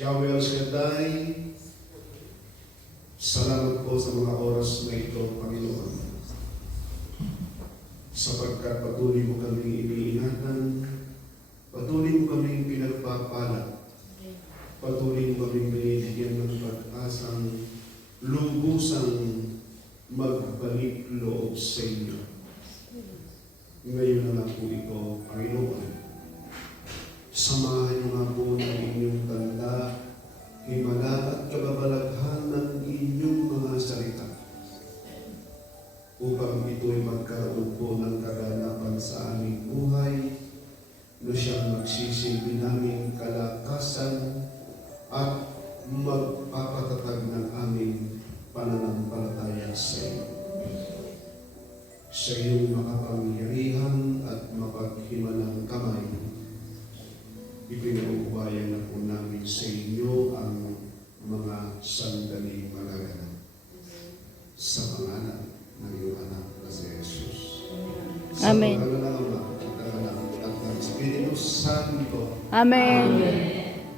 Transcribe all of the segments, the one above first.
Yahweh El Shaddai, salamat po sa mga oras na ito, Panginoon. Sapagkat patuloy mo kaming iniingatan, patuloy mo kaming pinagpapala, patuloy mo kaming binibigyan ng pag-asang lubusang magbalik loob sa inyo. Ngayon na lang po ito, Panginoon. Samahan niyo nga po ng inyong tanda, himala at kababalaghan ng inyong mga salita upang ito'y magkaroon po ng kaganapan sa aming buhay na siyang magsisilbi naming kalakasan at magpapatatag ng aming pananampalataya sa iyo. Sa iyong makapangyarihan at mapaghimalang kamay, ipinauubayan na po namin sa inyo ang mga sandaling magaganap. Sa pangalan ng iyong anak na si Jesus. Amen. Sa pangalan ng Ama, at ng Espiritu Santo. Amen.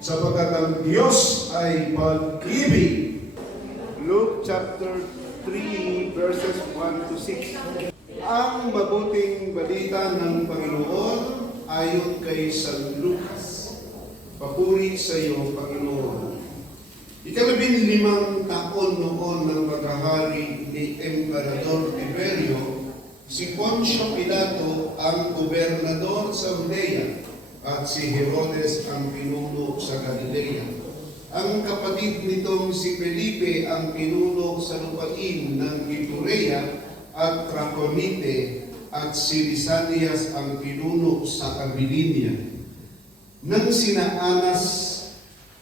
Sapagkat ang Diyos ay pag-ibig. Luke chapter 3 verses 1 to 6. Ang mabuting balita ng Panginoon ayon kay San Lucas. Papuri sa iyo, Panginoon. 15 taon noon ng paghahari ni Emperador Tiberio, si Poncio Pilato ang gobernador sa Judea at si Herodes ang pinuno sa Galilea. Ang kapatid nitong si Felipe ang pinuno sa lupain ng Iturea at Traconite at si Lisanias ang pinuno sa Abilinia. Nang sina Anas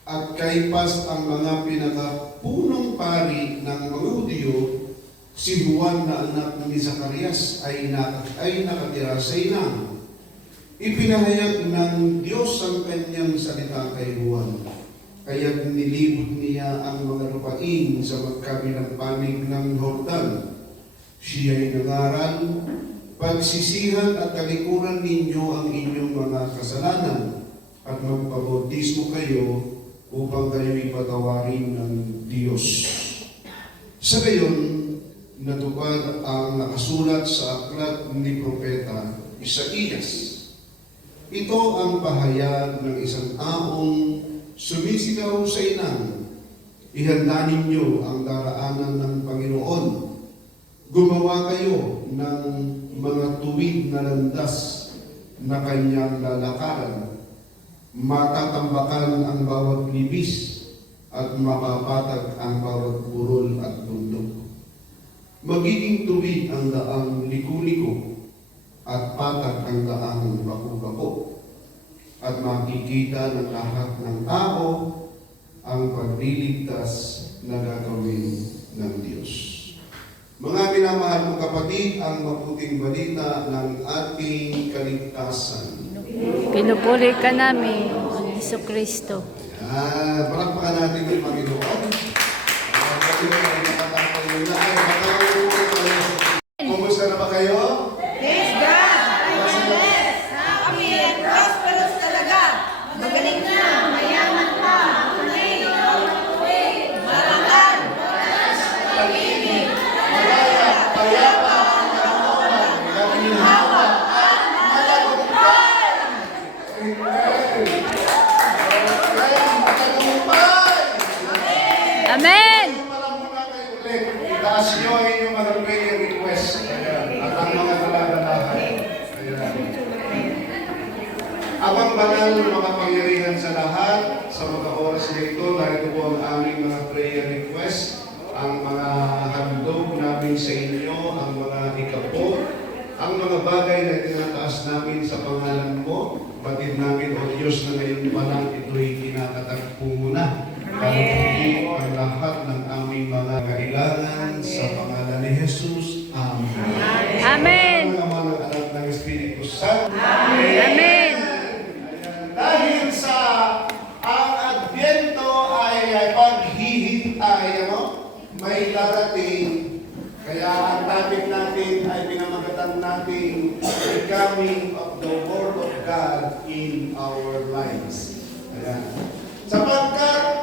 at Caipas ang mga pinakapunong pari ng mga Hudyo, si Juan na anak ni Zacarias ay nakatira sa inang. Ipinahayag ng Diyos ang kanyang salita kay Juan. Kaya't nilibot niya ang mga lupain sa magkabilang panig ng Jordan. Siya'y nangaral, pagsisihan at talikuran ninyo ang inyong mga kasalanan at magpabautismo kayo upang kayo'y patawarin ng Diyos. Sa gayon, natupad ang nakasulat sa aklat ni Propeta Isaías. Ito ang pahayag ng isang taong sumisigaw sa inang, ihanda ninyo ang daraanan ng Panginoon. Gumawa kayo ng mga tuwid na landas na kanyang lalakaran. Matatambakan ang bawat libis at mapapatag ang bawat burol at bundok. Magiging tuwid ang daang liku-liku at patag ang daang baku-bako. At makikita ng lahat ng tao ang pagliligtas na gagawin ng Diyos. Mga minamahal kong kapatid, ang mabuting balita ng ating kaligtasan. Pinupuri ka namin, Jesucristo. Palakpakan natin ng Panginoon. Kumusta na ba kayo? Praise God! I'm blessed, happy, and prosperous talaga. Magaling na, mayaman pa, tunay, marangal, pag-ibig, payapa, kaginhawa, at matagumpay. Amen! Itaas nyo ang inyong mga prayer request. At ang mga nalalahan. Abang banal na makapangyarihan sa lahat, sa mga oras na ito, narito po ang aming mga prayer request, ang mga handog namin sa inyo, ang mga ikapo, ang mga bagay na tinataas namin sa pangalan mo, batid namin, O Diyos, na ngayon pa lang ito'y kinakatagpo mo na. Pagpapagin ang lahat ng aming mga kailangan sa pangalan ni Jesus. Amen. Amen. Ang mga anak ng Espiritu Santo. Amen. Ayan. Dahil sa ang Adbyento ay paghihintay, may darating. Kaya ang topic natin ay pinamagatan natin the coming of the Word of God in our lives. Ayan. Sapagkat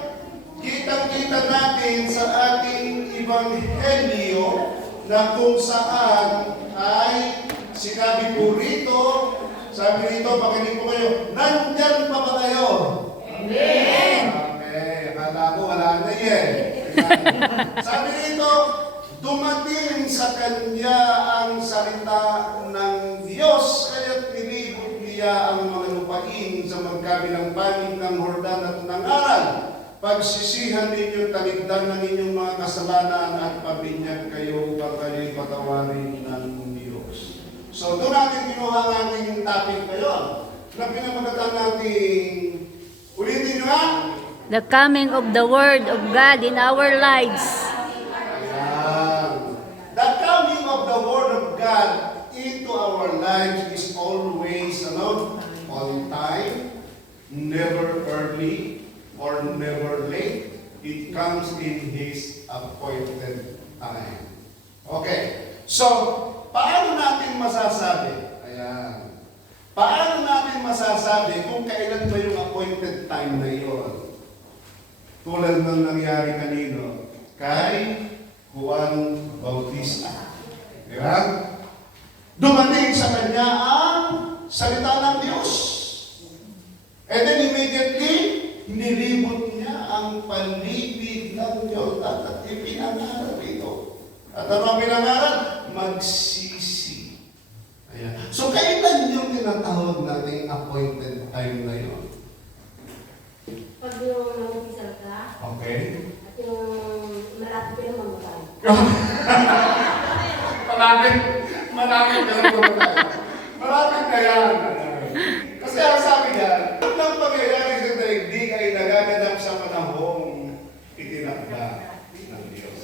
na kung saan ay sinabi po rito, sabi rito, pakinig po kayo, nandyan pa ba kayo? Amen! Okay, akala ko wala na yan. Sabi rito, dumating sa kanya ang salita ng Diyos, kaya't nilibot niya ang mga lupain sa magkabilang panig ng Hordan at nangaral. Pagsisihan ninyo, taligdan ng inyong mga kasalanan at pabinyag kayo upang kayo'y patawarin ng Diyos. So, doon natin kinuha ang ating topic ngayon. Na pinamagatan natin, ulitin nyo ha? The coming of the Word of God in our lives. Ayan. The coming of the Word of God into our lives is always on time, never early, or never late. It comes in His appointed time. Okay. So, paano natin masasabi? Ayan. Paano natin masasabi kung kailan ba yung appointed time na iyon? Tulad ng nangyari kanino? Kay Juan Bautista. Diba? Dumating sa kanya ang salita ng Diyos. And then immediately, nilibot niya ang paligid ng Jordan at ipinangaral ito. At ano ang pinangaral? Magsisi. Ayan. So, kailan yung tinatawag nating appointed time na yun? Pag yung nangupisal ka, Okay. at yung malapit ka naman mamatay. Malapit ka lang pumatay. Malapit ka yan. Kasi ang sabi niya, ang pangyayari sa daigdig ay nagaganap sa panahong itinakda ng Diyos.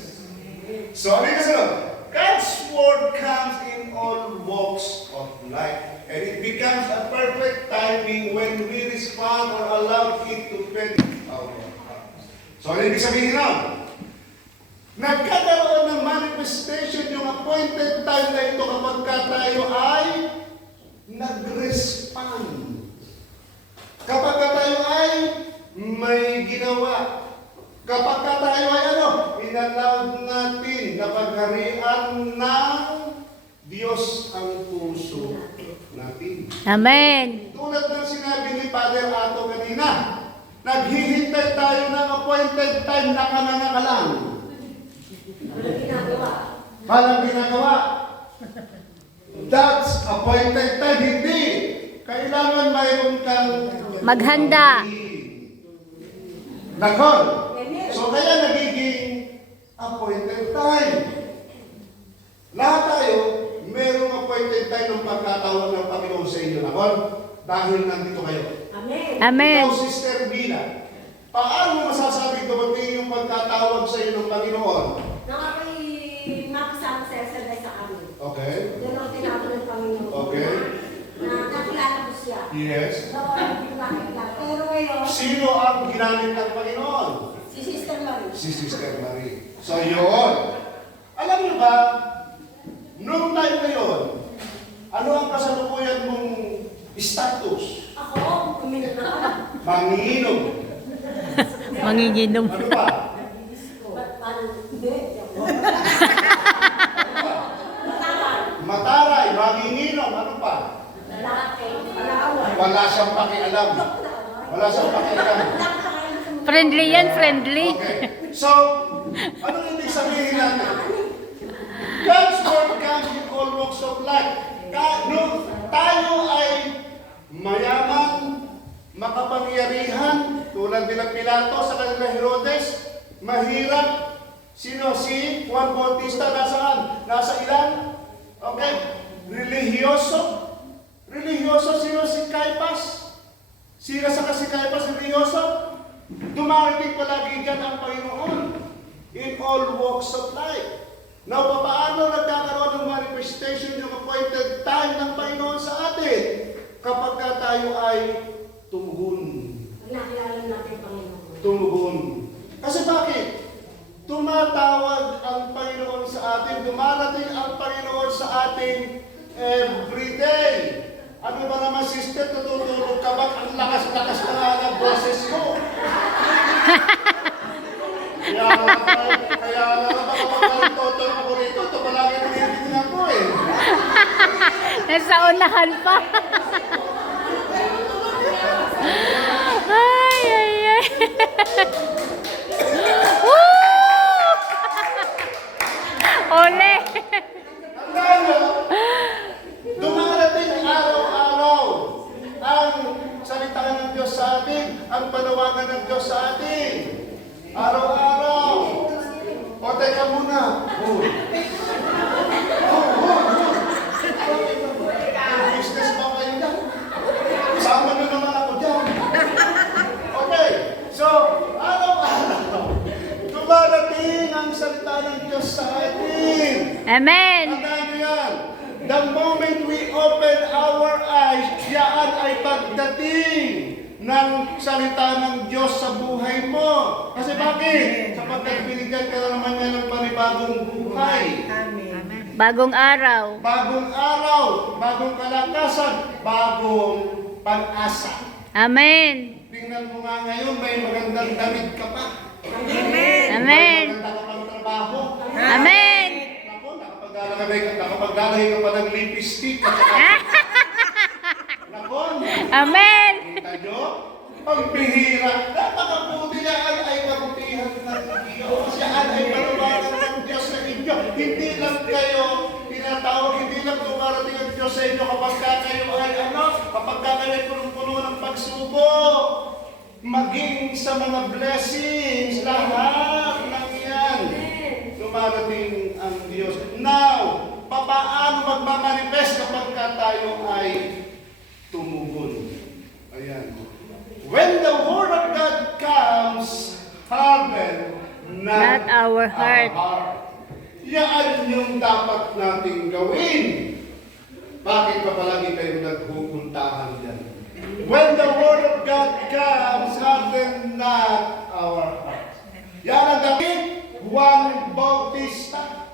So, ano yung kasunod? God's word comes in all walks of life, and it becomes a perfect timing when we respond or allow it to penetrate our hearts. So, ano ibig sabihin nun? Nagkakaroon ng manifestation yung appointed time na ito kapag tayo ay nag-respond. Kapag tayo ay may ginawa. Kapag tayo ay inallow natin na pagharian ng Diyos ang puso natin. Amen. Tulad ng sinabi ni Father Ato kanina, naghihintay tayo ng appointed time na kanangakalang. Walang ginagawa. Walang ginagawa. That's appointed time. Hindi. Kailangan mayroon kang Maghanda. Nakon. So kaya nagiging appointed time. Lahat tayo, mayroong appointed time ng pagkatawag ng Panginoon sa inyo. Nakon? Dahil nandito kayo. Amen. Amen. Ikaw, Sister Bila, paano masasabi dumating yung pagkatawag sa iyo ng Panginoon? Nang ako'y makasama sa SLI sa amin. Okay. Yan ang tinawag ng Panginoon. Okay. Na nakilala ko siya. Yes. Noon, hindi ko nakilala. Pero ngayon, Sino ang ginamit ng Panginoon? si Sister Marie. Si Sister Marie. So yun. Alam niyo ba, noong time na yun, ano ang kasalukuyan mong status? Ako, kuminom na ako. Manginom. Manginginom. Ano pa? Paano? Hindi. Mataray, manginginom. Ano pa? Lalaki. Malaway. Wala siyang pakialam. Wala siyang pakialam. Friendly yan, friendly. Okay. So, anong ibig sabihin natin? God's word comes in all walks of life. No, tayo ay mayaman, makapangyarihan, tulad nila Pilato sa kanila Herodes, mahirap. Sino? Si Juan Bautista nasaan? Nasa ilan? Okay? Religyoso. Religyoso, sino? Si Caiaphas. Sino sa si Caiaphas, religyoso? Dumarating palagi dyan ang Panginoon in all walks of life. Now, paano nagkakaroon ng manifestation yung appointed time ng Panginoon sa atin? Kapag ka tayo ay tumugon. Nakilala natin Panginoon. Tumugon. Kasi bakit? Tumatawag ang Panginoon sa atin, dumarating ang Panginoon sa atin every day. Ano ba naman, sister, natutulog ka ba? Ang lakas-lakas na nga ng boses mo. Kaya naman kapag nagtotong ako rito, ito palagi Nasa unahan pa. Ay, ay, ay. Woo! Ole! Tandaan mo, dumarating araw-araw ang salita ng Diyos sa atin, ang panawagan ng Diyos sa atin. Araw-araw. O, teka muna. Business ba kayo dyan? Sama nyo naman ako dyan. Okay, so, araw-araw, dumarating ang salita ng Diyos sa atin. Amen! Tandaan niyo yan. The moment we open our eyes, yan ay pagdating ng salita ng Diyos sa buhay mo. Kasi bakit? Sapagkat binigyan ka na naman niya ng panibagong buhay. Bagong araw. Bagong araw, bagong kalakasan, bagong pag-asa. Amen! Tingnan mo nga ngayon, may magandang damit ka pa. Amen. Amen! May maganda ka pang trabaho. Amen! Ako, nakapaglalagay ka pa ng lipstick. At saka, Nakon, Amen! kita nyo? Ang bihira. Napakabuti yan ay kabutihan ng Diyos. Yan ay panawagan ng Diyos sa inyo. Hindi lang kayo tinatawag, hindi lang dumarating ang Diyos sa inyo kapag kayo ay kapag kayo ay punong-puno ng pagsubok. Maging sa mga blessings, lahat ng yan. Dumarating ang Diyos. Now, paano magmamanifest kapag tayo ay tumugon? Ayan. When the Word of God comes, harden Not our heart. Yan yung dapat nating gawin. Bakit pa palagi kayo nagpupuntahan dyan? When the Word of God comes, harden not our heart. Yan ang dapat Juan Bautista.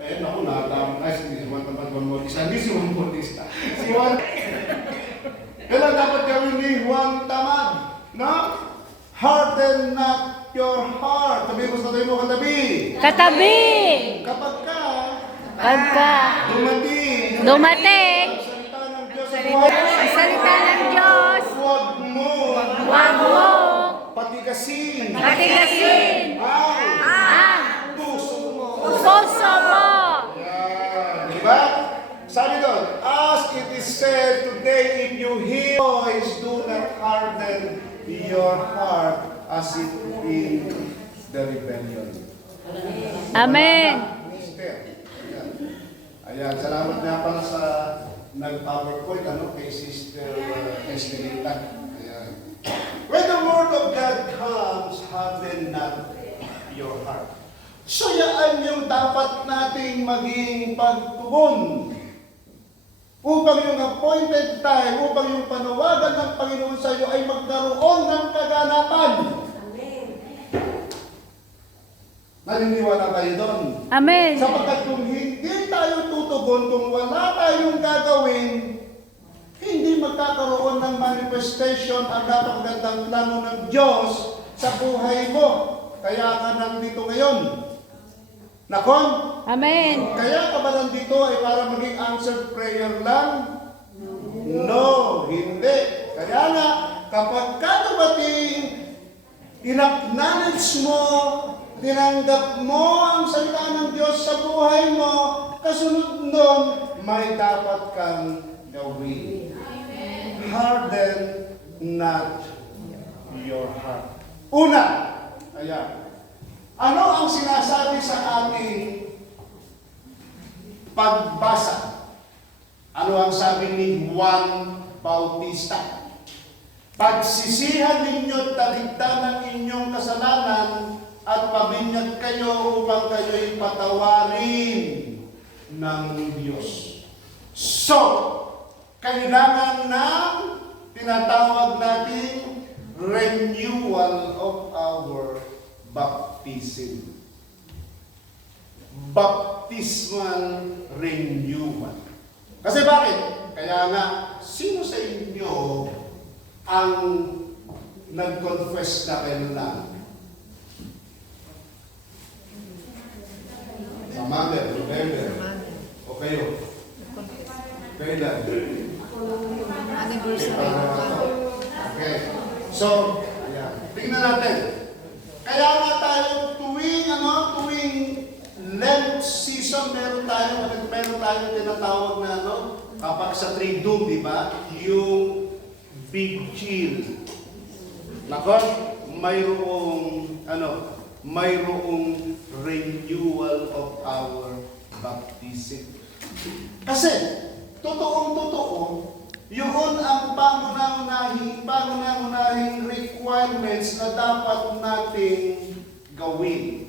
Eh, naku, nakatama. Ay, si Juan Bautista. Hindi si Juan Bautista. Si Juan... Kailan dapat gawin ni Juan Tamad? No? Harden not your heart. Sabi mo sa tayo mo katabi. Katabi! Kapag ka Pagka dumating ang salita ng Diyos sa buhay, ang salita ng Diyos, huwag mo huwag mo patigasin patigasin ang ang puso mo. puso mo. Yan. Diba? Sabi doon, as it is said today, if you hear voice, do not harden your heart as it in the rebellion. Amen. Mister. Ayan. Ayan. Salamat nga pala sa nag-PowerPoint kay Sister Estelita. Ayan. When the Word of God comes, harden not your heart. So yan yung dapat nating maging pagtugon. Upang yung appointed time, upang yung panawagan ng Panginoon sa iyo ay magkaroon ng kaganapan. Naniniwala kayo doon? Amen. Sapagkat kung hindi tayo tutugon, kung wala tayong gagawin, hindi magkakaroon ng manifestation ang napakagandang plano ng Diyos sa buhay mo. Kaya ka nandito ngayon. Nakon? Amen. Kaya ka ba nandito ay para maging answered prayer lang? No, hindi. Kaya nga, kapag ka dumating, in-acknowledge mo, tinanggap mo ang salita ng Diyos sa buhay mo, kasunod nun, may dapat kang gawin. Harden not your heart. Una, ayan. Ano ang sinasabi sa ating pagbasa? Ano ang sabi ni Juan Bautista? Pagsisihan ninyo at taligdan ng inyong kasalanan at pabinyag kayo upang kayo'y patawarin ng Diyos. So, kailangan ng tinatawag nating renewal of our baptism. Baptismal renewal. Kasi bakit? Kaya nga, sino sa inyo ang nag-confess na kailan? Sa mother, remember? O kayo? Kayo Kailan? Anniversary. Okay. So, ayan. Tingnan natin. Kaya nga tayo tuwing Lent season, meron tayong tinatawag na kapag sa Triduum, di ba? Yung vigil. Nako, mayroong renewal of our baptism. Kasi, totoong-totoo, yun ang pangunahing requirements na dapat nating gawin.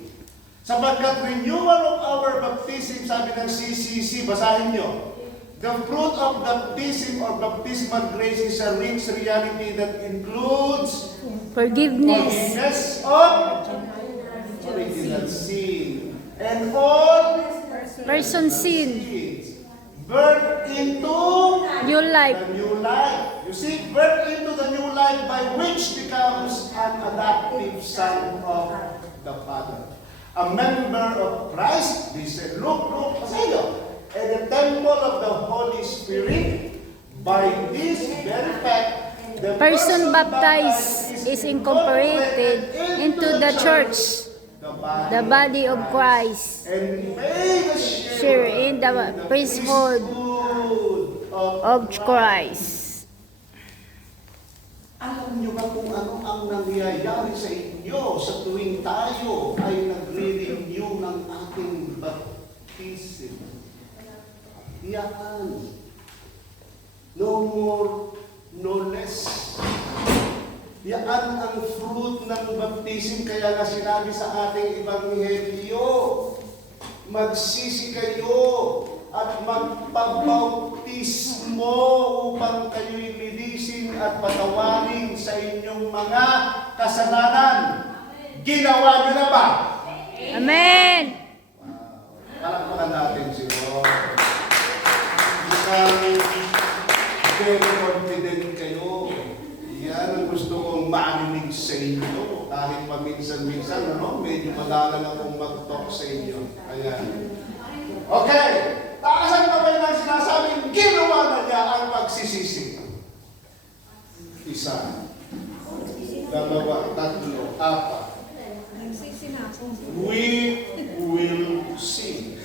Sapagkat renewal of our baptism, sabi ng CCC, basahin nyo. The fruit of baptism or baptismal grace is a rich reality that includes Forgiveness. of original sin and all Person sin. sins. Birth into New life. the new life. You see, birth into the new life by which becomes an adoptive son of the Father. A member of Christ, this is Luke, and the temple of the Holy Spirit. By this very fact, the Person baptized is incorporated into the church, the body of Christ, and made a share in the priesthood of Christ. Alam niyo ba kung ano ang nangyayari sa inyo sa tuwing tayo ay nagre-renew ng ating baptism? Yan. No more, no less. Yan ang fruit ng baptism. Kaya nga sinabi sa ating Ebanghelyo, magsisi kayo at magpabautismo upang kayo'y linisin at patawarin sa inyong mga kasalanan. Ginawa niyo na ba? Amen. Palakpakan natin si Lord. Mukhang very confident kayo. Yan ang gusto kong marinig sa inyo. Kahit paminsan-minsan, medyo madalang akong mag-talk sa inyo. Ayan. Okay. Taasan pa ba yun ang sinasabing ginawa na niya ang pagsisisi? Isa, dalawa, tatlo, apat. We will see.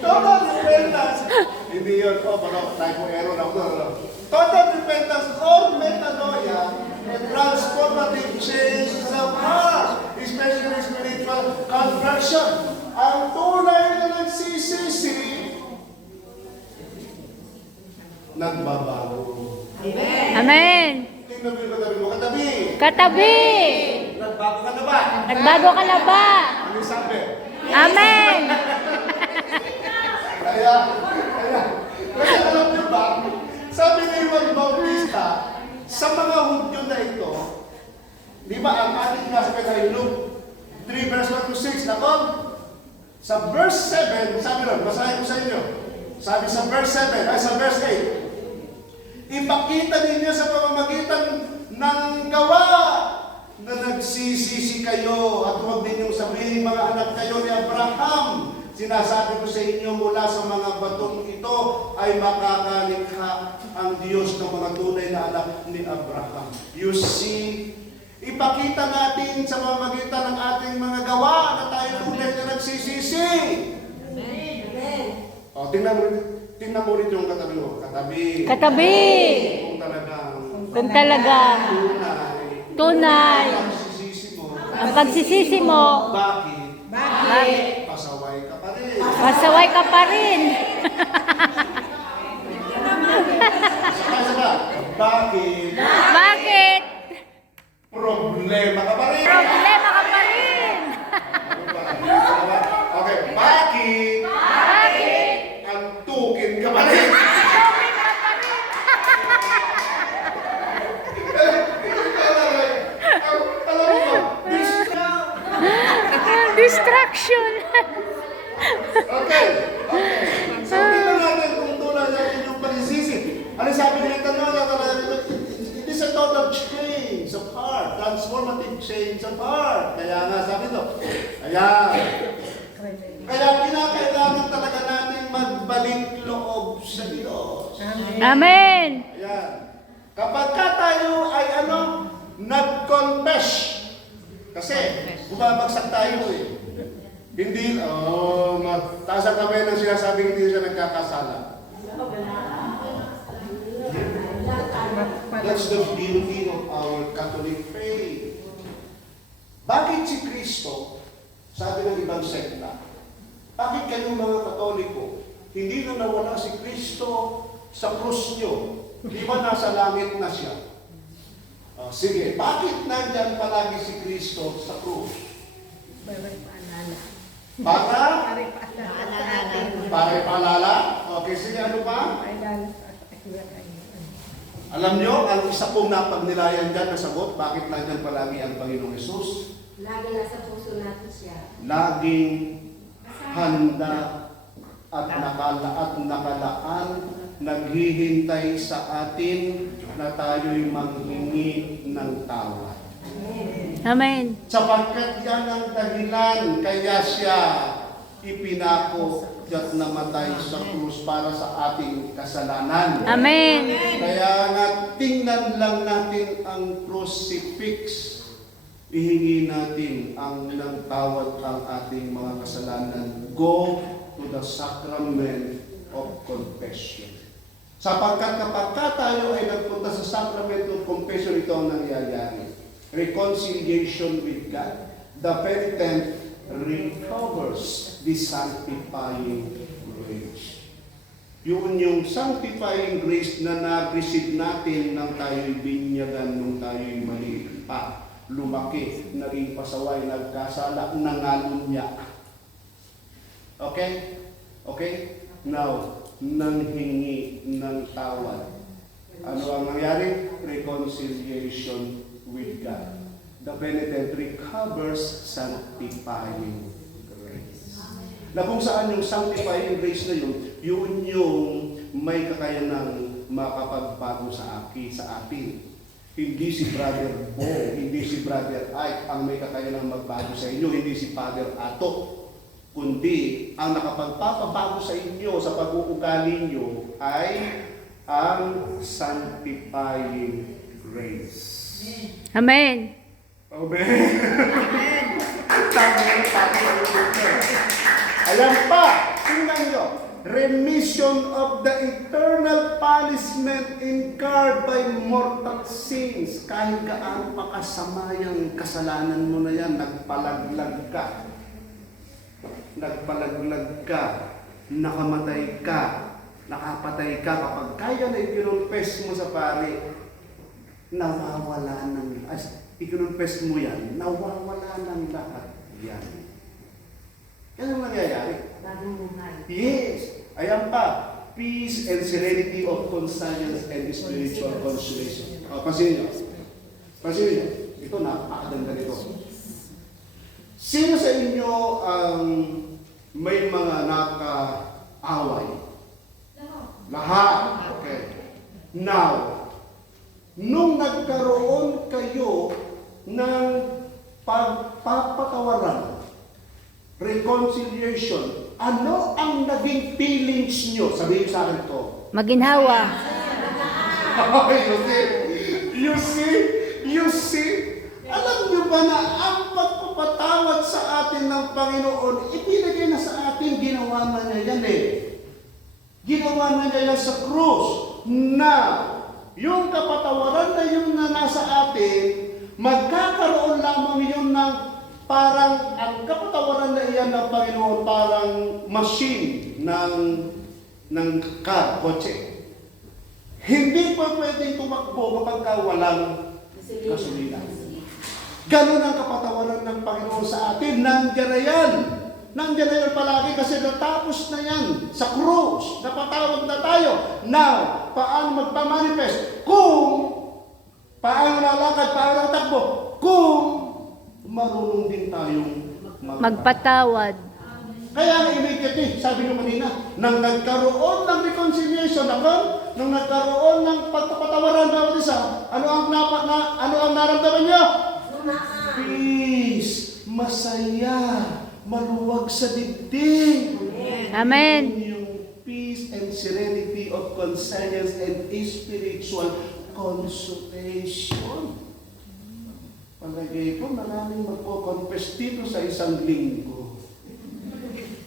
Total repentance. Hindi yun. Tayo error ako doon. Total repentance or metanoia and transformative change of heart, especially spiritual conversion. Ang tunay na nagsisisi, nagbabago. Amen. Tingnan mo yung katabi mo. Katabi! Katabi. Nagbago ka na ba? Nagbago ka na ba? Ano yung sabi? Amen. Kaya, kasi alam niyo ba, sabi ni Juan Bautista, sa mga Hudyo na ito, di ba ang ating gospel ay Luke 3 verse 1 to 6, nako? Sa verse 7, sabi ron, basahin ko sa inyo. Sabi sa verse 7, ay sa verse 8, ipakita ninyo sa pamamagitan ng gawa na nagsisisi kayo at huwag ninyong sabihin mga anak kayo ni Abraham. Sinasabi ko sa inyo mula sa mga batong ito ay makakalikha ang Diyos ng mga tunay na anak ni Abraham. You see, ipakita natin sa pamamagitan ng ating mga gawa na tayo tunay na nagsisisi. Amen. O, tingnan mo rin yung katabi mo. Katabi. Katabi. Kung talagang Tunay. ang pagsisisi mo. Ang pagsisisi mo. Bakit? Pasaway ka pa rin. Pasaway ka pa rin. Saka, bakit? Bakit? Problema ka pa rin. Problema ka pa rin. Okay, bakit? Bakit? Antukin ka pa rin. Alam mo, Distraction. okay. So, tingnan natin kung tunay na inyong pagsisisi. Ano sabi nila it is a total change of heart, transformative change of heart. Kaya nga sabi ito, kaya kinakailangan talaga natin magbalik loob Amen. Ayan. Kapag ka tayo ay nag-confess. Kasi, bumabagsak tayo eh. Hindi, taas ang kamay ng sinasabing hindi siya nagkakasala. That's the beauty of our Catholic faith. Bakit si Kristo, sabi ng ibang sekta, bakit kayong mga Katoliko, hindi na nawala si Kristo sa krus nyo? Di ba nasa langit na siya? Sige, bakit nandyan palagi si Kristo sa krus? Para ipaalala? Okay, sige, ano pa? Alam nyo, ang isa pong napagnilayan dyan na sagot, bakit nandyan palagi ang Panginoong Yesus? Lagi nasa puso natin siya. Laging handa at nakalaan, naghihintay sa atin na tayo'y manghingi ng tawad. Amen. Sapagkat yan ang dahilan kaya siya ipinako at namatay sa krus para sa ating kasalanan. Amen. Kaya nga tingnan lang natin ang crucifix. Ihingi natin ang ng tawad ang ating mga kasalanan. Go to the sacrament of confession. Sapagkat kapag tayo ay nagpunta sa sacrament of confession, ito ang nangyayari. Reconciliation with God. The penitent recovers the sanctifying grace. Yun yung sanctifying grace na na-receive natin nang tayo'y binyagan, nung tayo'y maliit pa, lumaki, naging pasaway, nagkasala, nangalunya. Okay? Okay? Now, nanghingi ng tawad. Ano ang nangyari? Reconciliation with God. The penitent recovers sanctifying grace. Na kung saan yung sanctifying grace na yun yung may kakayanang makapagbago sa atin. Hindi si Brother Bo, hindi si Brother Ike ang may kakayanang magbago sa inyo, hindi si Father Ato, kundi ang nakapagpapabago sa inyo sa pag-uugali nyo ay ang sanctifying grace. Amen. Amen. Ayan pa, tingnan nyo. Remission of the eternal punishment incurred by mortal sins. Kahit gaano pa kasama yung kasalanan mo na yan, nagpalaglag ka, nakamatay ka, nakapatay ka, kapag kaya na ikinonfess mo sa pari, nawawala ng, ikinonfess mo yan, nawawala ng lahat yan. Yan ang nangyayari. Yes. Ayan pa. Peace and serenity of conscience and spiritual consolation. Pansinin nyo. Ito, napakaganda nito. Sino sa inyo ang may mga nakaaway? Lahat. Okay. Now, nung nagkaroon kayo ng pagpapatawaran, reconciliation, ano ang naging feelings nyo? Sabihin sa akin to. Maginhawa. You see? Alam nyo ba na ang pagpapatawad sa atin ng Panginoon, ipinagay na sa atin, ginawa na niya yan eh. Ginawa na niya yan sa krus. Na, yung kapatawaran na yung na nasa atin, magkakaroon lamang yun ng parang ang kapatawaran na iyan ng Panginoon parang machine ng kotse. Hindi pa pwedeng tumakbo kapag walang gasolina. Ganun ang kapatawaran ng Panginoon sa atin. Nandiyan na yan. Nandiyan na yan palagi kasi natapos na yan sa krus. Napatawad na tayo. Now, paano magpamanifest? Paano lalakad, paano takbo? Marunong din tayong Magpatawad. Kaya nga immediately, sabi nyo kanina, nang nagkaroon ng reconciliation, nang nagkaroon ng pagpapatawaran bawat isa, ano ang naramdaman nyo? Peace, masaya, maluwag sa dibdib. Amen. Yung peace and serenity of conscience, and spiritual consolation. Palagay ko, maraming magpo-confess dito sa isang linggo.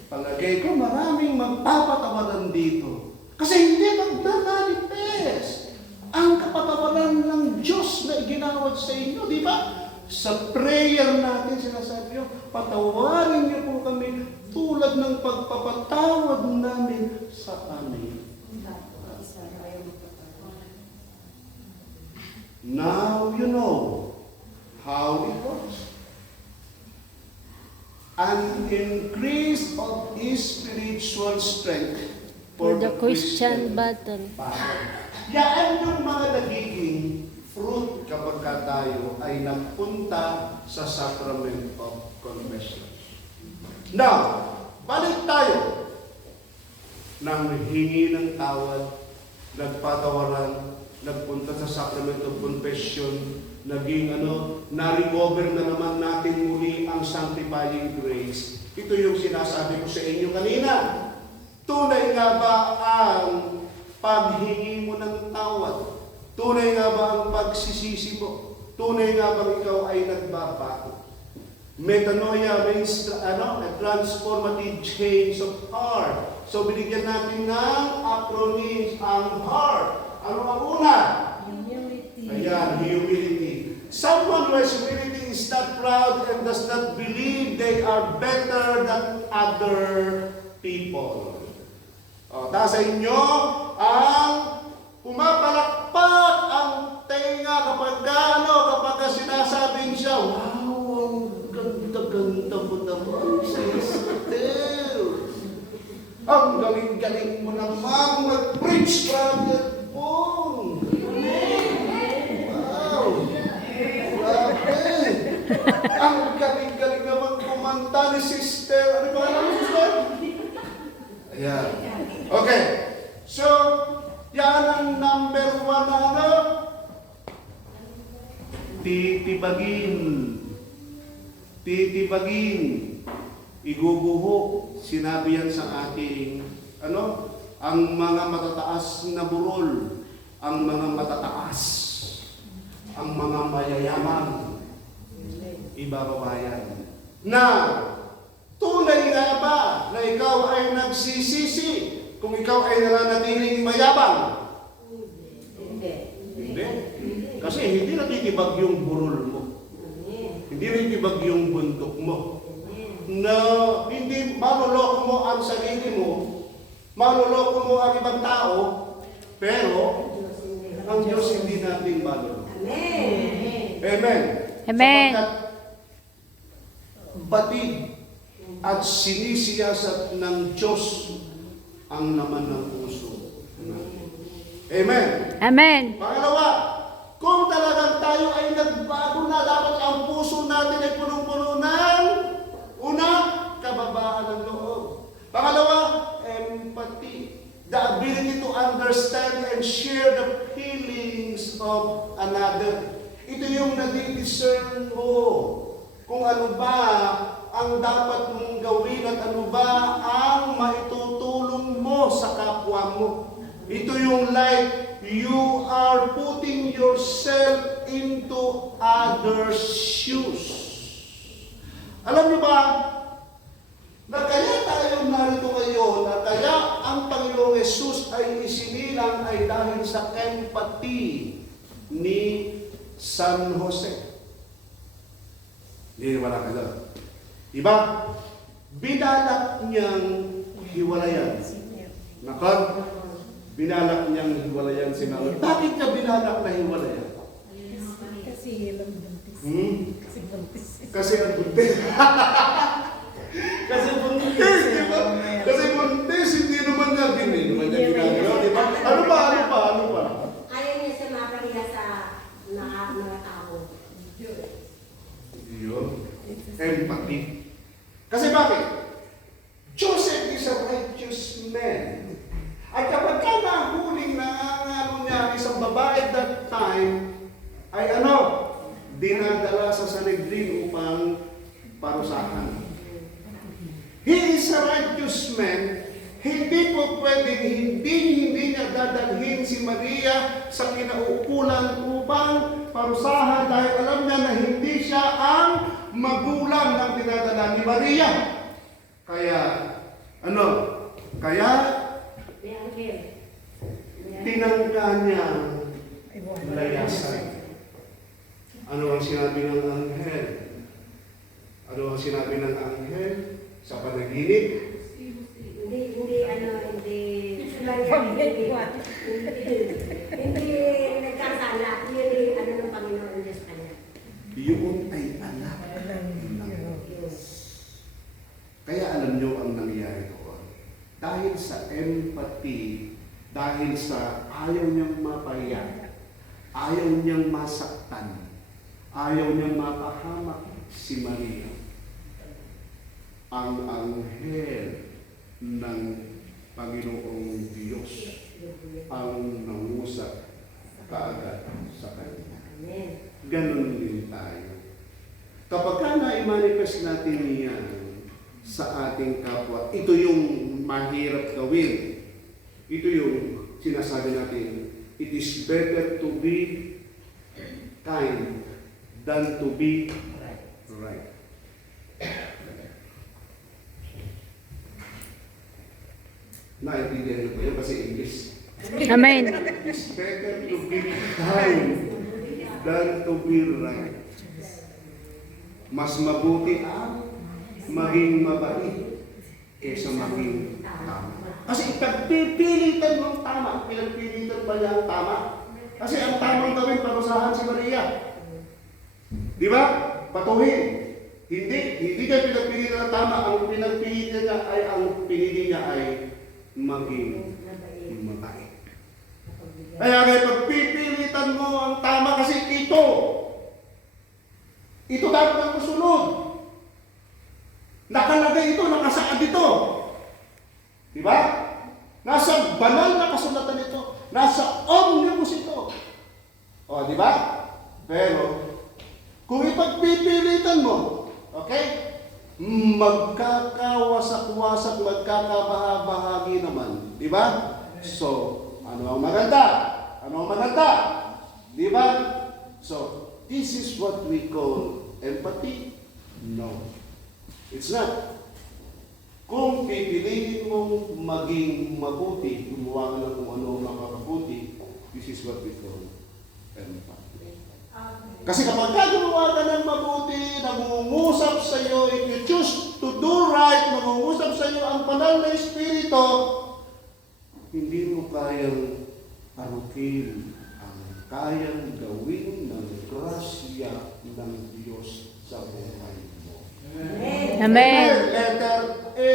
Palagay ko, maraming magpapatawaran dito. Kasi hindi magna-manifest ang kapatawaran ng Diyos na iginawad sa inyo, di ba? Sa prayer natin, sinasabi nyo, patawarin niyo po kami tulad ng pagpapatawad namin sa amin. Now you know how it works. An increase of spiritual strength For the Christian battle. Yan yung mga nagiging fruit kapag tayo ay nagpunta sa sacrament of confession. Now, balik tayo nang hingi ng tawad, nagpatawaran, nagpunta sa sacrament of confession, naging na-recover na naman natin muli ang sanctifying grace. Ito yung sinasabi ko sa inyo kanina. Tunay nga ba ang paghingi mo ng tawad? Tunay nga ba ang pagsisisi mo? Tunay nga ba ikaw ay nagbabago? Metanoia means a transformative change of heart. So binigyan natin ng acronyms ang heart. Ano ang una? Humility. Ayan, humility. Someone who has humility is not proud and does not believe they are better than other people. Dahil sa inyo, ang pumapalakpak ang tenga kapag sinasabing siya, wow, ang ganda-ganda mo naman, sister. Ang galing-galing mo naman mag-preach, brother Pong. Wow. Grabe. Ang galing-galing naman kumanta ni sister. Ano ba alam mo, sister? Ayan. Okay. So, yan ang number 1 na titibagin. Titibagin. Iguguho. Sinabi yan sa ating, ang mga matataas na burol, ang mga matataas, ang mga mayayaman, ibababayan. Na, tunay nga ba na ikaw ay nagsisisi kung ikaw ay nananatiling mayabang? Hindi. Kasi hindi natitibag yung burol mo. Hindi natitibag yung buntok mo. Na hindi maluloko mo ang sarili mo, maluloko mo ang ibang tao, pero ang Diyos hindi natin maluloko. Amen. Amen. Sapagkat batid at sinisiyasat ng Diyos ang laman ng puso. Amen. Amen. Pangalawa, kung talagang tayo ay nagbago na, dapat ang puso natin ay punong-puno ng una, kababaan ng loob. Pangalawa, empathy. The ability to understand and share the feelings of another. Ito yung nadi-discern mo kung ano ba ang dapat mong gawin at ano ba ang maitutulong mo sa kapwa mo. Ito yung like you are putting yourself into others' shoes. Alam niyo ba, na kaya tayo narito ngayon, na kaya ang Panginoong Yesus ay isinilang ay dahil sa empathy ni San Jose. Hindi wala ka doon. Diba? Binalak niyang hiwalayan. Nakon? Binalak niyang hiwalayan si Maria. Bakit niya binalak na hiwalayan? Kasi ilang buntis. Kasi buntis. Kasi ang buntis. Kasi buntis, di ba? Kasi buntis, hindi naman niya ginagawa, di ba? Ano ba? Ayaw niya sa mapahiya sa mga tao. Yun. Empathy. Kasi bakit? Joseph is a righteous man. At kapag ka nahuling na niya isang babae at that time, ay dinadala sa Sanhedrin upang parusahan. He is a righteous man. Hindi po pwedeng hindi niya dadalhin si Maria sa kinauukulan upang parusahan dahil alam niya na hindi siya ang magulang ng dinadala ni Maria. Kaya, Kaya, May anghel. tinangga niya layasan. Ano ang sinabi ng anghel? Ano ang sinabi ng anghel sa panaginip? Hindi nagkasala. Yun ano ng Panginoon Diyos kanya. Yun ay anak ng Diyos. Kaya alam nyo ang nangyari doon. Dahil sa empathy, dahil sa ayaw niyang mapahiya, ayaw niyang masaktan, ayaw niyang mapahamak si Maria, ang anghel ng Panginoong Diyos ang nangusap kaagad sa kanya. Amen. Ganon din tayo. Kapag ka na-manifest natin yan sa ating kapwa, ito yung mahirap gawin. Ito yung sinasabi natin, it is better to be kind than to be right. Naintindihan niyo po yan kasi English. Amen. It's better to be kind than to be right. Mas mabuti ang maging mabait kaysa maging tama. Kasi pagpipilitan mo ang tama, pinagpilitan ba niya ang tama? Kasi ang tamang gawin, parusahan si Maria. Di ba? Patuhin. Hindi niya pinagpilitan ang tama. Ang pinagpilitan niya ay, ang pinili niya ay maging mabait. Kaya pagpipilitan mo ang tama kasi ito dapat ang kasunod. Nakalagay ito, nakasaad ito. Di ba? Nasa banal na kasulatan ito. Nasa omnibus ito. O, di ba? Pero, kung ipagpipilitan mo, okay? Magkakawasak-wasak, magkakabahagi naman. Di ba? So, ano ang maganda? Ano ang maganda? Di ba? So, this is what we call empathy? No. It's not. Kung pipiliin mong maging mabuti, gumawa ka na kung ano ang makakabuti, this is what we call empathy. Kasi kapag gumawa ka ng mabuti, nangungusap sa iyo, if you choose to do right, nangungusap sa iyo ang banal na Espiritu, hindi mo kayang arukin ang kayang gawin ng grasya ng Diyos sa buhay mo. Amen. Letter A,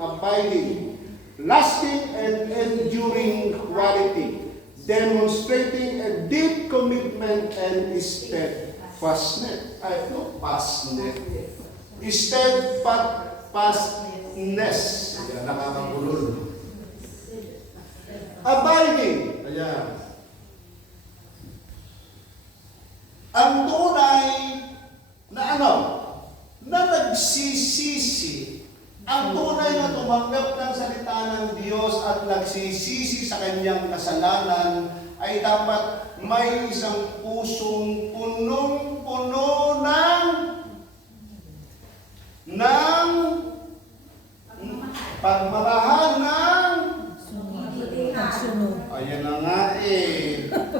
abiding, lasting and enduring quality, demonstrating a deep commitment and steadfastness. Steadfastness. Ayan, nakakabulol. Abiding. Ayan. Ang tunay na na nagsisisi. Ang tunay na tumanggap ng salita ng Diyos at nagsisisi sa kanyang kasalanan ay dapat may isang pusong punong-puno ng pagmamahal ng ayan na nga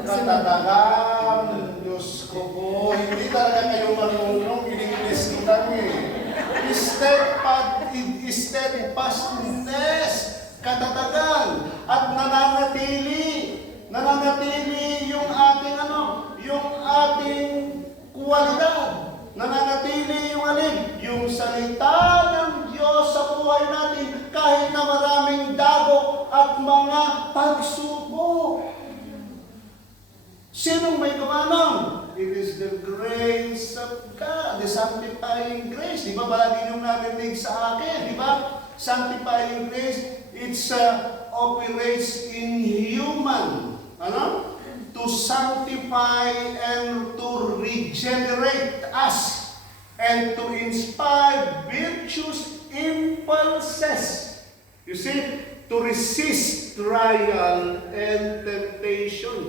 katatagan. Diyos ko po, hindi talaga kayo marunong, in-English lang steadfastness, katatagan, at nananatili yung ating yung ating kwalidad, nananatili yung yung salita ng Diyos sa buhay natin kahit na maraming dagok at mga pagsubok. Sinong may gawa? It is the grace of God, the sanctifying grace. Di ba palagi niyong narinig sa akin? Di ba? Sanctifying grace, it's operates in human. To sanctify and to regenerate us and to inspire virtuous impulses. You see, to resist trial and temptation.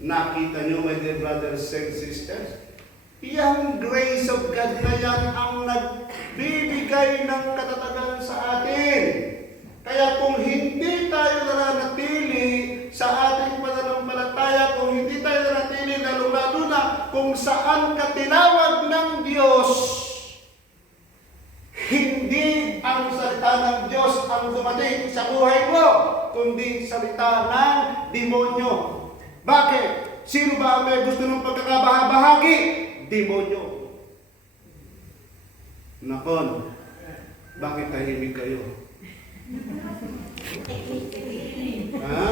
Nakita nyo, my dear brothers and sisters, yung grace of God na yan ang nagbibigay ng katatagan sa atin. Kaya kung hindi tayo nananatili sa ating pananampalataya, kung hindi tayo nananatili, lalo-lalo na kung saan ka tinawag ng Diyos, hindi ang salita ng Diyos ang dumating sa buhay mo, kundi salita ng demonyo. Bakit? Sino ba ang may gusto ng pagkakabahagi? Demonyo. Nakon, bakit tahimik kayo? Ha?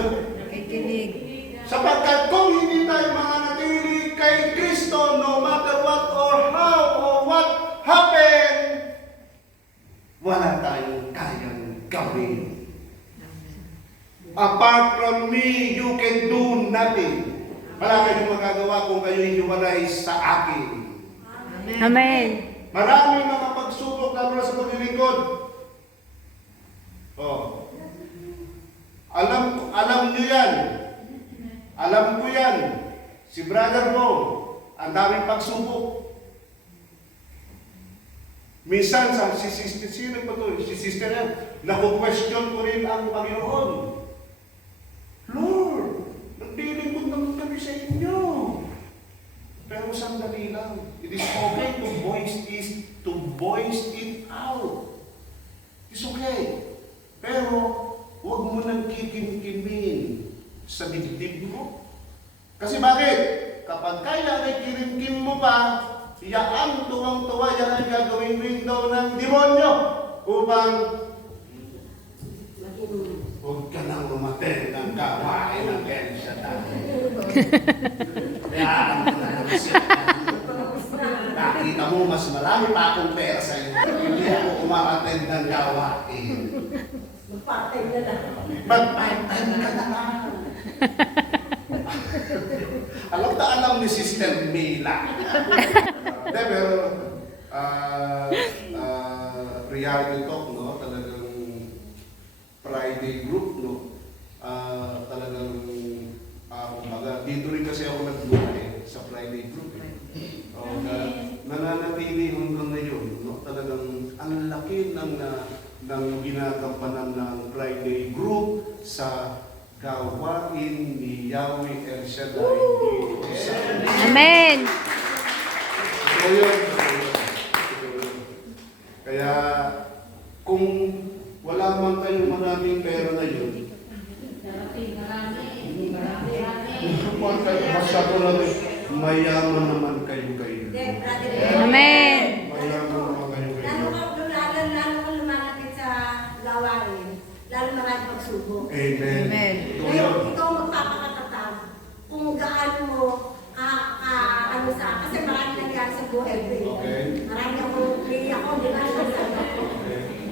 Sapagkat kung hindi tayo mananatili kay Kristo, no matter what or how or what happen, wala tayong kayang gawin. Apart from me, you can do nothing. Wala kayong magagawa kung kayo hiwalay sa akin. Amen. Maraming mga pagsubok lalo na sa paglilingkod. Oh. Alam niyo yan. Alam ko yan. Si brother mo, ang daming pagsubok. Minsan, si sister, sino pa to? Si sister yan, naku-question ko rin ang Panginoon. Lord, naglilingkod naman kami sa inyo. Pero sandali lang. It is okay to voice it out. It's okay. Pero, huwag mo nang kikimkimin sa dibdib mo. Kasi bakit? Kapag kaya ay kirimkim mo pa, yaan tuwang-tuwa, yan ang gagawin window ng demonyo upang huwag ka nang umaten ng gawain ng El Shaddai. Yan, nakita mo, mas marami pa akong pera sa iyo. Hindi ako umaraten ng gawain. Magpatay na lang. Mag-part-time ka na lang. Alam ni Sister Mila. Hindi, pero reality talk, no? Talagang Friday group, no? Talagang, kumbaga, dito rin kasi ako nagbuhay sa Friday group. Nananatili hanggang ngayon, no? Talagang ang laki ng ginagampanan ng Friday group sa gawain ni Yahweh El Shaddai dito sa Amen. So yun. Kaya kung wala man kayong maraming pera na yun, masyado natin, mayaman naman kayo. Amen. Mayaman naman kayo. Lalo kang lumalapit sa gawain, lalo marami pagsubok. Amen. Ito yun. Ngayon, ikaw magpapakatatag kung gaano mo kasi marami nangyari sa buhay ko. Okay. Marami akong pili ako, di ba?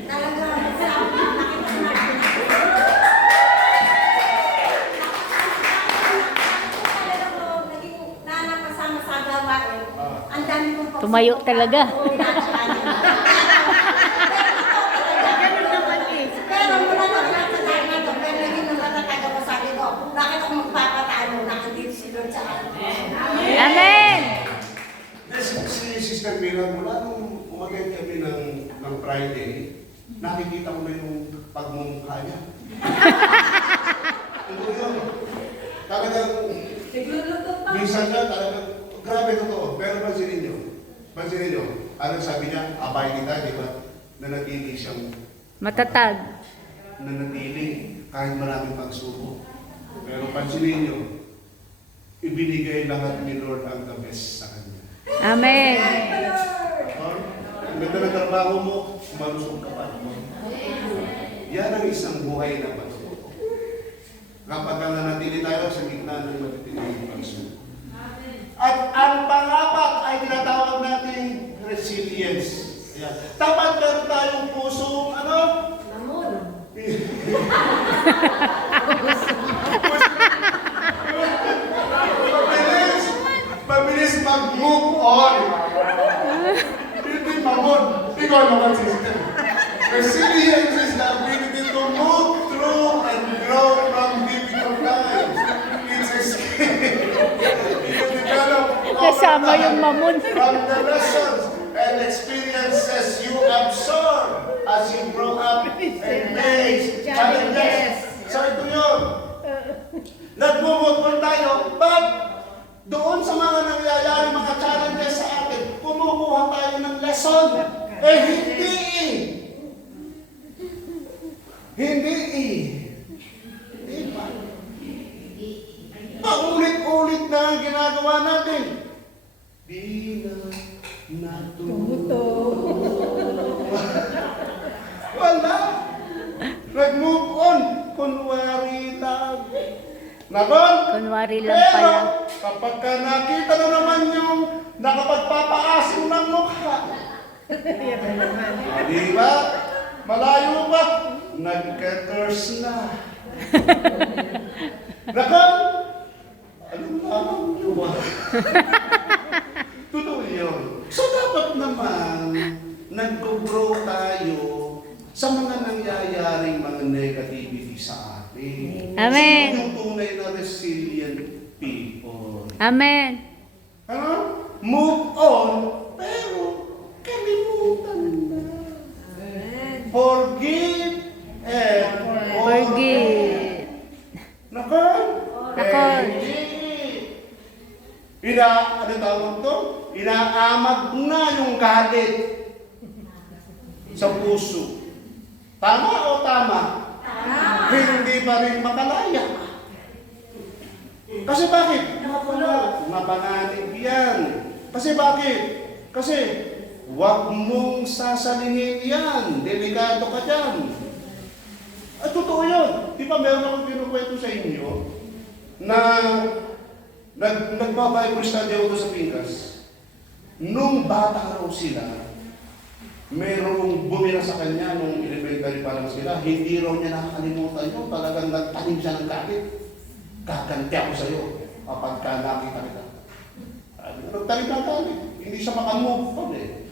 Talaga, nakita ko na. Talaga ko, naging nanapasama sa gawain. Ang dami kong pagsubok. Tumayo talaga. Pero mula nung nasa tayo na ito, pero naging nagtatag ako, sabi ko, bakit ako magpapatalo? Nakandito si Lord sa akin. Amen. Si Sister Mira, mula nung umaten kami ng Friday, nakikita ko na yung pagmumukha niya. Ito yun. Talagang, Nagluluto pa. minsan na talagang, grabe totoo. Pero pansinin nyo, anong sabi niya, abay kita, di ba? Nanatili siyang Matatag. nanatili kahit maraming pagsubok. Pero pansinin nyo, ibinigay lahat ni Lord ang the best sa kanya. Amen. Lord, ang ganda ng trabaho mo, malusog ka pa. Yan ang isang buhay na patuto. Kapag nanatili tayo sa gitna ng matitinding pagsubok. At ang pangapat ay tinatawag nating resilience. Ayan. Dapat meron tayong pusong ano? Namon. Mabilis mag-move on. Hindi mamon. Ikaw naman, sister. Resilience is the ability to move mamon. From the lessons and experiences you absorb as you grow up and face challenges. So ito yun. Nag-move on tayo, but doon sa mga nangyayari, mga challenges sa atin, kumukuha tayo ng lesson. Eh hindi eh. Hindi eh. Diba? Paulit-ulit na ang ginagawa natin. Di na wala. Nag-move on. Kunwari lang. Nakon? Kunwari lang Pero, pala. kapag ka nakita na naman yung nakapagpapaasim ng mukha. Di ba? Malayo pa. Nagka-curse na. Nakon? Anong lamang nyo ba? Totoo yun. So dapat naman, nag-grow tayo sa mga nangyayaring mga negativity sa atin. Amen. Sino yung tunay na resilient people? Amen. Ano? Move on, pero kalimutan na. Forgive and Forgive. Nakon? Nakon. Ano tawag to? Inaamag na yung galit sa puso. Tama o tama? Hindi pa rin makalaya. Kasi bakit? Mapanganib yan. Kasi bakit? Kasi huwag mong sasalingin yan. Delikado ka dyan. At totoo yun. Di ba meron akong kinukwento sa inyo na nagbabible study ako sa Pincas. Nung bata raw sila, merong bumira sa kanya nung elementary pa lang sila, hindi raw niya nakakalimutan yun. Talagang nagtanim siya ng galit. Kaganti ako sa'yo kapag ka nakita kita. Nagtanim ng galit. Hindi siya makamove on eh.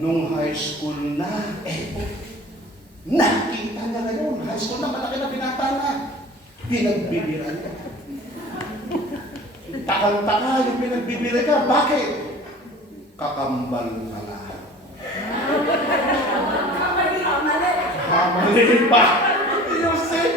Nung high school na, nakita niya ngayon. High school na, malaki na binata na. Pinagbibiran ka. Takang-taka yung pinagbibira ka. Bakit? Kakambal ka na. Kamali pa. You see?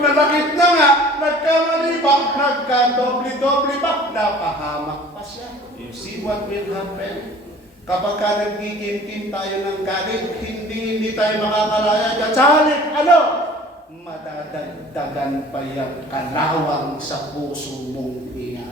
Nalakit na nga. Nagkamali pa. Nagkadoble-doble pa. Napahamak pa siya. You see what will happen? Kapag ka nagkikintin tayo ng galit, hindi tayo makakalaya dyan. Sa halip, ano? Madadagdagan pa yung kalawang sa puso mong iyan.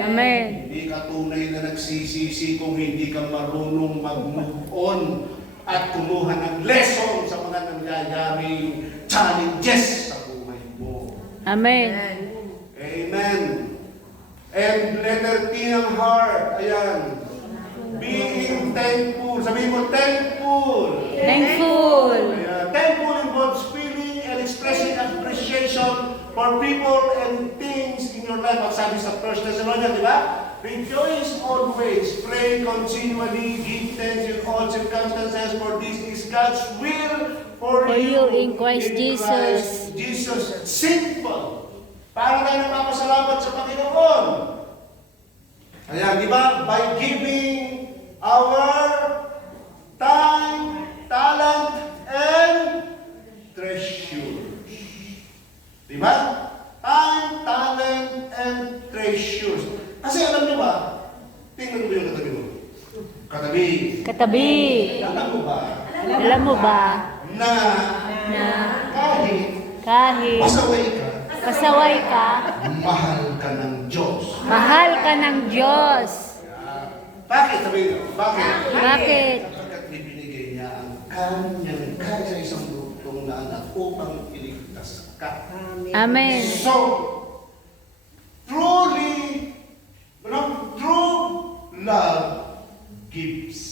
Amen. Hindi ka tunay na nagsisisi kung hindi ka marunong mag-move on at kumuha ng lesson sa mga nangyayaring challenges sa buhay mo. Amen. Amen. And letter T ng heart, ayan. Being thankful. Sabihin mo, thankful. Thankful. Ayan. Thankful involves feeling and expressing appreciation for people and things in your life. Ang sabi sa 1 Thessalonians, di ba? Rejoice always, pray continually, give thanks in all circumstances, for this is God's will for you in Christ Jesus. Jesus. Simple. Paano tayo napapasalamat sa Panginoon? Ayan, di ba? By giving our time, talent, and treasures. Di ba? Time, talent, and treasures. Kasi alam niyo ba, tingnan mo yung katabi mo. Katabi. Katabi. Alam mo ba? Alam mo ba Na na kahit kahit pasaway ka, pasaway ka, mahal ka ng Diyos. mahal ka ng Diyos. Bakit? Sabihin niyo, bakit? Bakit? Sapagkat ibinigay niya ang kanyang kahit sa isang lutong na anak upang iligtas ka. Amen. So, truly, true love gives.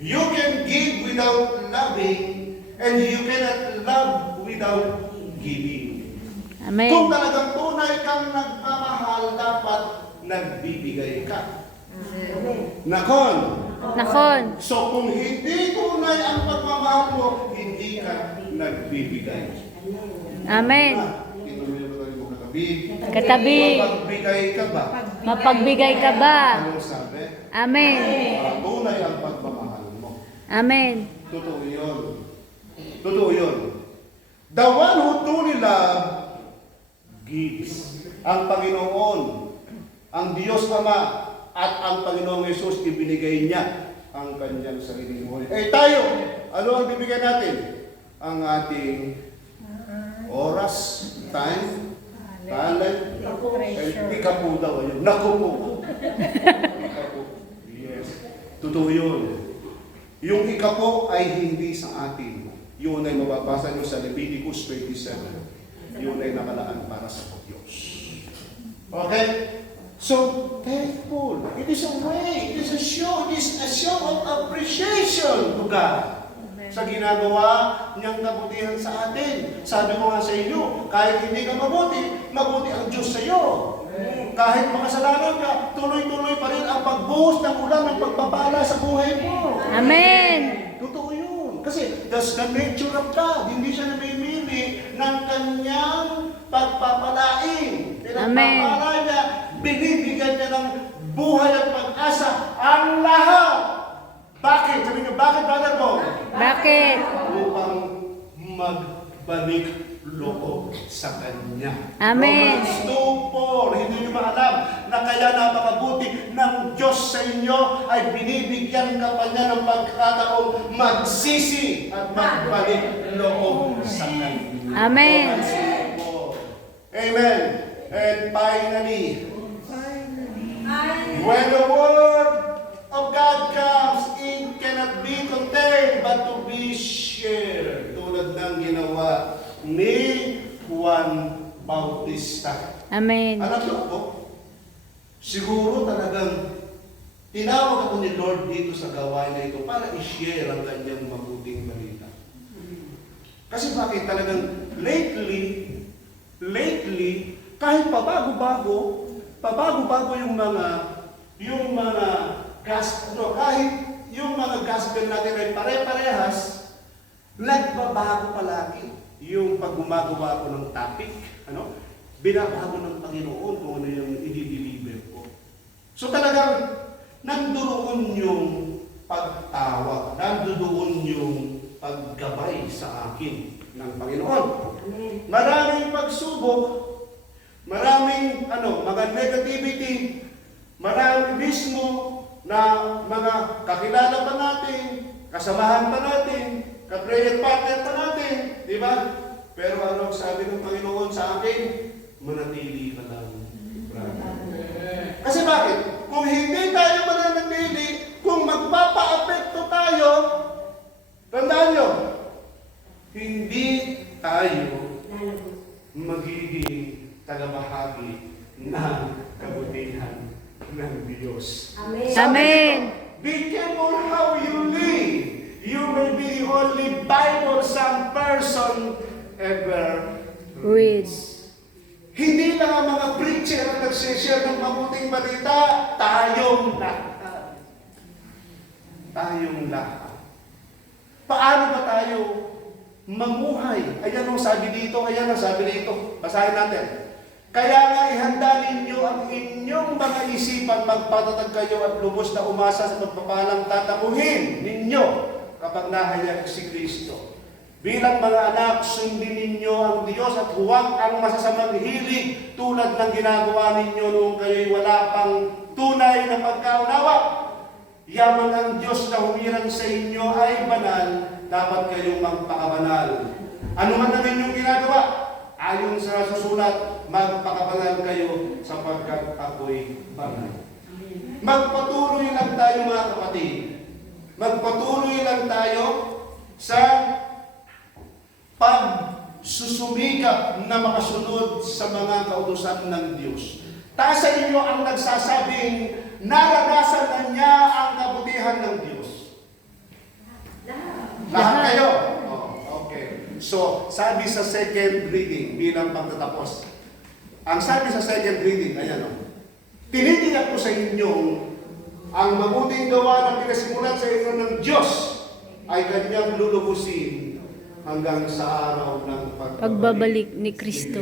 You can give without loving, and you cannot love without giving. Kung Amen. talagang tunay kang nagmamahal, dapat nagbibigay ka. Nakon. Nakon. So kung hindi tunay ang pagmamahal mo, hindi ka nagbibigay. Amen. Ito mo yung katabi mo, katabi Katabi. Mapagbigay ka ba? Mapagbigay ka ba? Anong sabi? Amen. Tunay ang pagmamahal mo. Amen. Totoo yun. Totoo yun. The one who truly love gives. Ang Panginoon, ang Diyos Ama, at ang Panginoong Yesus, ibinigay niya ang kanyang sariling buhay. Eh tayo, ano ang bibigyan natin? Ang ating oras, time, talent, ikapu daw. Ayun. Naku po. Ikapu. Yes. Totoo yun. Yung ikapo ay hindi sa atin. Yun ay mababasa nyo sa Leviticus 27. Yun ay nakalaan para sa Diyos. Okay? So, thankful. It is a way. It is a show. It is a show of appreciation to God sa ginagawa niyang kabutihan sa atin. Sabi ko nga sa inyo, kahit hindi ka mabuti, mabuti ang Diyos sa iyo. Kahit makasalanan ka, tuloy-tuloy pa rin ang pagbuhos ng ulan ng pagpapala sa buhay mo. Amen. Totoo yun. Kasi that's the nature of God. Hindi siya namimili ng kanyang pagpapalain. Pinagpapala niya, binibigyan niya ng buhay at pag-asa ang lahat. Bakit? Sabi niyo, bakit, Brother Bong? Bakit? Upang magbalik loob sa Kanya. Amen. Romans 2:4, hindi niyo maalam na kaya napakabuti ng Diyos sa inyo ay binibigyan ka pa niya ng pagkakataong magsisi at magbalik loob sa Kanya. Amen. Romans 2:4. Amen. And finally, when the word of God comes, it cannot be contained but to be shared. Tulad ng ginawa ni Juan Bautista. Amen. Alam niyo po, siguro talagang tinawag ako ni Lord dito sa gawain na ito para i-share ang kanyang mabuting balita. Kasi bakit talagang lately, kahit pabago-bago yung mga gospel, kahit yung mga gospel natin ay pare-parehas, nagbabago palagi yung pag gumagawa ko ng topic, binabago ng Panginoon kung ano yung i-deliver ko. So talagang nandoon yung pagtawag, nandoon yung paggabay sa akin ng Panginoon. Maraming pagsubok, maraming mga negativity, marami mismo na mga kakilala pa natin, kasamahan pa natin, ka-prayer partner pa natin, di ba? Pero ano sabi ng Panginoon sa akin? Manatili ka lang, brother. Kasi bakit? Kung hindi tayo mananatili, kung magpapa-apekto tayo, tandaan nyo, hindi tayo magiging tagabahagi ng kabutihan ng Diyos. Amen. Be careful how you live. You may be the only Bible-some person ever Read. Hindi lang ang mga preacher ang nagsishare ng mabuting balita, tayong lahat. Tayong lahat. Paano ba tayo mamuhay? Ayan ang sabi dito, ayan ang sabi dito. Basahin natin. Kaya nga ihanda ninyo ang inyong mga isipan, magpatatag kayo at lubos na umasa sa pagpapalang tatamuhin ninyo kapag nahayag si Kristo. Bilang mga anak, sundin ninyo ang Diyos at huwag ang masasamang hilig tulad ng ginagawa ninyo noong kayo'y wala pang tunay na pagkaunawa. Yaman ang Diyos na humirang sa inyo ay banal, dapat kayong magpakabanal. Ano man ang inyong ginagawa, ayon sa susulat, magpakabanal kayo sapagkat ako'y banal. Magpatuloy lang tayo mga kapatid. Magpatuloy lang tayo sa pagsusumikap na makasunod sa mga kautusan ng Diyos. Taas sa inyo ang nagsasabing naranasan na niya ang kabutihan ng Diyos. Lahat kayo? Oh, okay. So, sabi sa second reading, bilang pagtatapos. Ang sabi sa second reading, ayan o. Tinitiyak ko sa inyo ang mabuting gawa na pinasimulan sa inyo ng Diyos ay kanyang lulubusin hanggang sa araw ng Pagbabalik ni Kristo.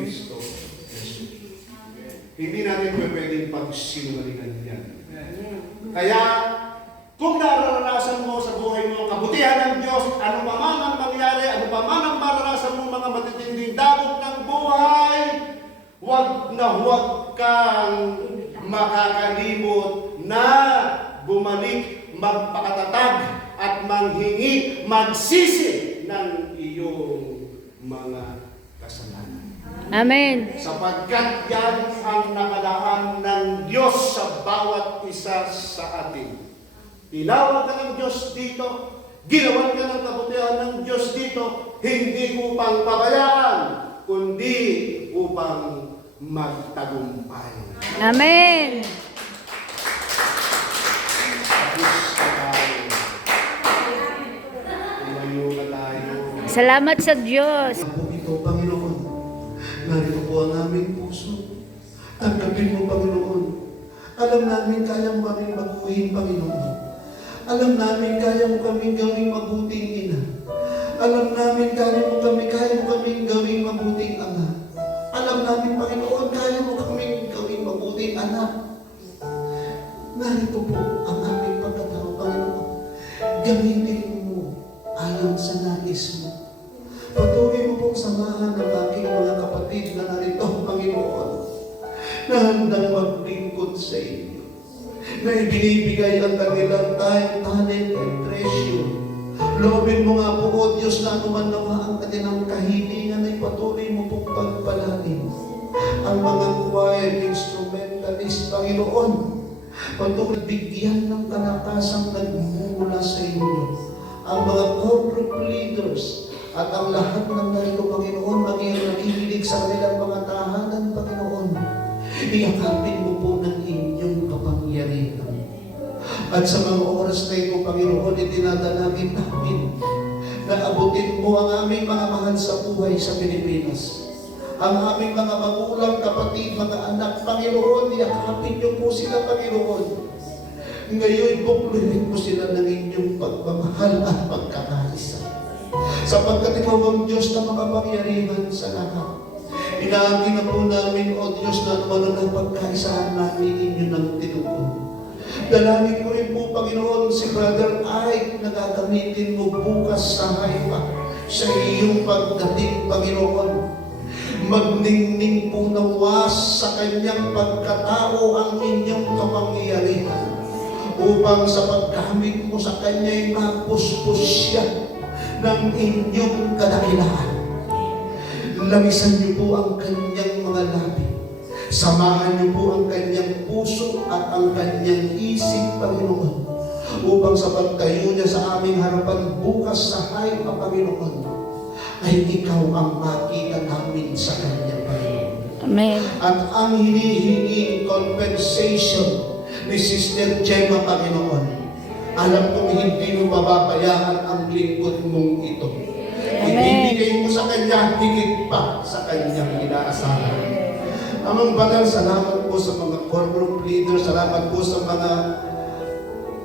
Hindi natin pwedeng pagsinungalingan yan. Kaya, kung nararanasan mo sa buhay mo ang kabutihan ng Diyos, ano pa man ang mangyari, ano pa man ang maranasan mo mga matitinding dagok ng buhay, huwag na huwag kang makakalimot na bumalik, magpakatatag at manghingi, magsisi ng iyong mga kasalanan. Amen. Sapagkat yan ang nakalaan ng Diyos sa bawat isa sa atin. Tinawag ka ng Diyos dito, ginawan ka ng kabutihan ng Diyos dito, hindi upang pabayaan, kundi upang magtagumpay. Amen. Tapos na tayo. Tumayo na tayo. Salamat sa Diyos. Po ito, Panginoon. Narito po ang aming puso. Tanggapin mo, Panginoon. Alam namin kayang kaming baguhin, Panginoon. Alam namin kaya mo kaming gawing mabuting ina. Alam namin kaya mo kaming gawing mabuting ama. Alam namin, Panginoon, kaya mo kaming gawing mabuting anak. Narito po ang aming pagkatao, Panginoon. Gamitin mo ayon sa nais mo. Patuloy mo pong samahan ng aking mga kapatid na narito, Panginoon, na handang maglingkod sa inyo, na ibinibigay ang kanilang time, talent, and treasure. Loobin mo nga po, O Diyos, na anuman nawa ang kanilang kahilingan ay patuloy mo pong pagpalanin. Ang mga choir, instrumentalist, Panginoon, patuloy bigyan ng kalakasang nagmumula sa inyo. Ang mga corporate leaders at ang lahat ng narito, Panginoon, maging nakikinig sa kanilang mga tahanan, Panginoon. Iyakapin mo po ng inyong kapangyarihan. At sa mga oras na ito, Panginoon, itinadalangin namin na abutin mo ang aming mga mahal sa buhay sa Pilipinas. Ang aming mga magulang, kapatid, mga anak, Panginoon, iyakapin niyo po sila, Panginoon. Ngayon, bukluhin mo sila ng inyong pagmamahal at pagkakaisa. Sapagkat ikaw ang Diyos na makapangyarihan sa lahat. Inaangkin na po namin, O Diyos, na naman ang pagkaisahan namin inyo ng tinupon. Dalangin ko rin po, Panginoon, si Brother Ike na gagamitin mo bukas sa Haifa sa iyong pagdating, Panginoon. Magningning po nawas sa kanyang pagkatao ang inyong kapangyarihan upang sa paggamit mo sa kanya ay mapuspos siya ng inyong kadakilaan. Lamisan niyo po ang kanyang mga labi. Samahan niyo po ang kanyang puso at ang kanyang isip, Panginoon, upang sa pagtayo niya sa aming harapan bukas sa Haifa, Panginoon, ay ikaw ang makita namin sa kanya, Panginoon. Amen. At ang hinihinging compensation ni Sister Gemma, Panginoon, alam kong hindi mo pababayaan ang lingkod mong ito. Ibibigay mo sa kanya higit pa sa kanyang inaasahan. Amang banal, salamat po sa mga corporate leaders, salamat po sa mga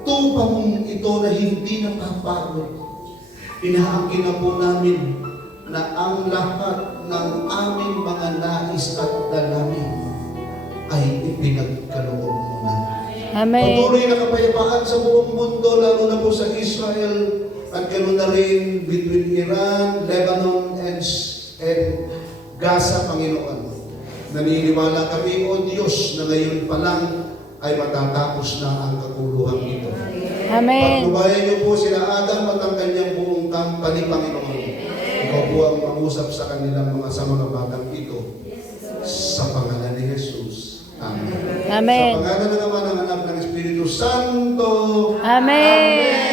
tupang ito na hindi napapagod. Inaangkin na po namin na ang lahat ng aming mga nais at dalangin ay ipinagkaloob mo na. Amen. Patuloy na kapayapaan sa buong mundo, lalo na po sa Israel, at ganoon na rin between Iran, Lebanon, and Gaza, Panginoon. Naniniwala kami, O Diyos, na ngayon pa lang ay matatapos na ang kaguluhan ito. Amen. Paglubayan niyo po sila Adam at ang kanyang buong company, Panginoon. Ikaw po ang mangusap sa kanilang sa mga batang ito. Sa pangalan ni Jesus. Amen. Amen. Sa pangalan ng Ama, ng Anak, ng Espiritu Santo. Amen.